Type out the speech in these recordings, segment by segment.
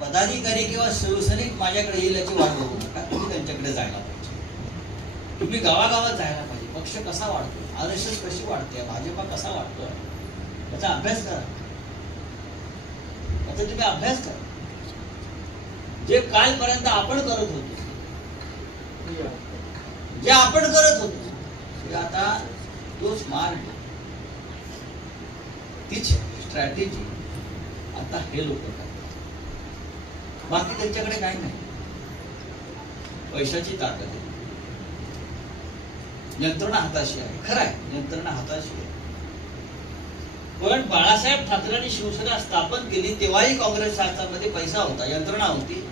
पदाधिकारी किंवा शिवसैनिक माझ्याकडे येईल याची वाट बघू नका. तुम्ही त्यांच्याकडे जायला पाहिजे. तुम्ही गावागावात जायला पाहिजे. पक्ष कसा वाढतो, RSS कशी वाढते, भाजपा कसा वाढतोय याचा अभ्यास करा. आता तुम्ही अभ्यास करा. जे कालपर्यंत आपण करत होतो, जे आपण करत होतो ते आता तो स्मार्ट, तीच स्ट्रॅटेजी आता हे लोक करतात. बाकी त्यांच्याकडे काही नाही. पैशाची ताकद आहे, यंत्रणा हाताशी आहे. खरं आहे, यंत्रणा हाताशी आहे. पण बाळासाहेब ठाकरेंनी शिवसेना स्थापन केली तेव्हाही काँग्रेस शासनामध्ये पैसा होता, यंत्रणा होती,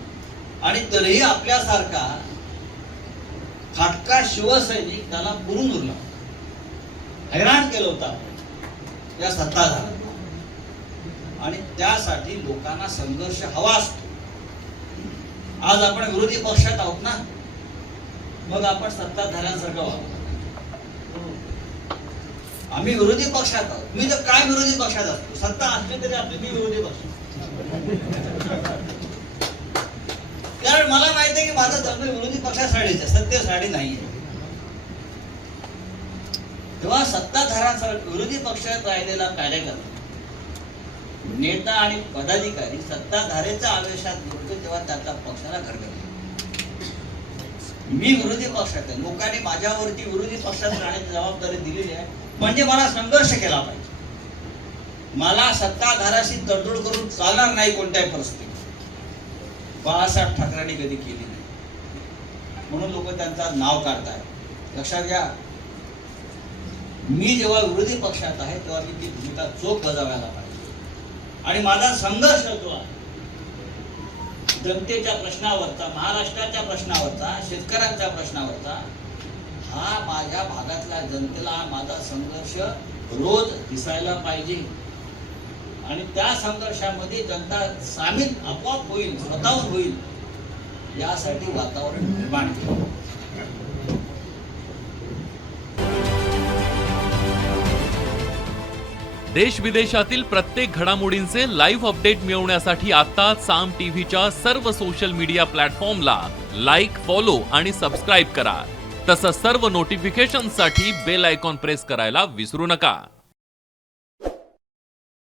आणि तरीही आपल्यासारखा फाटका शिवसैनिक त्याला पुरून उरला, हैराण केलं होतं आपण या सत्ताधाऱ्यांना. आणि त्यासाठी लोकांना संघर्ष हवा असतो. आज आपण विरोधी पक्षात आहोत ना, मग आपण सत्ताधाऱ्यांसारखं वागतो. आम्ही विरोधी पक्षात आहोत. मी तर काय विरोधी पक्षात असतो, सत्ता असली तरी आपली मी विरोधी पक्ष. कारण मला माहिती आहे की माझा जन्म विरोधी पक्षासाठीच आहे, सत्तेसाठी नाहीये. तेव्हा सत्ताधाऱ्यांसारखं विरोधी पक्षात राहिलेला कार्यकर्ता, नेता आणि पदाधिकारी सत्ताधारेच्या आवेशात बोलतो तेव्हा त्याचा पक्षाला घरगत. मी विरोधी पक्षात आहे, लोकांनी माझ्यावरती विरोधी पक्षात राहण्याची जबाबदारी दिलेली आहे, म्हणजे मला संघर्ष केला पाहिजे. मला सत्ताधाराशी तडजोड करून चालणार नाही कोणत्याही परिस्थितीत. बाळासाहेब ठाकरेंनी कधी केली नाही, म्हणून लोक त्यांचं नाव काढतायत. लक्षात घ्या, मी जेव्हा विरोधी पक्षात आहे तेव्हा मी ती भूमिका चोख बजावायला पाहिजे. आणि माझा संघर्ष जो आहे जनतेच्या प्रश्नावरचा, महाराष्ट्राच्या प्रश्नावरचा, शेतकऱ्यांच्या प्रश्नावरचा, हा माझ्या भागातल्या जनतेला माझा संघर्ष रोज दिसायला पाहिजे. आणि त्या संघर्षामध्ये जनता सामील आपोआप होईल, स्वतःहून होईल, यासाठी वातावरण निर्माण केलं. देश विदेशातील प्रत्येक घडामोडींचे लाईव्ह अपडेट मिळवण्यासाठी आता साम टीव्हीच्या सर्व सोशल मीडिया प्लॅटफॉर्मला लाईक, फॉलो आणि सबस्क्राईब करा. तसंच सर्व नोटिफिकेशनसाठी बेल आयकॉन प्रेस करायला विसरू नका.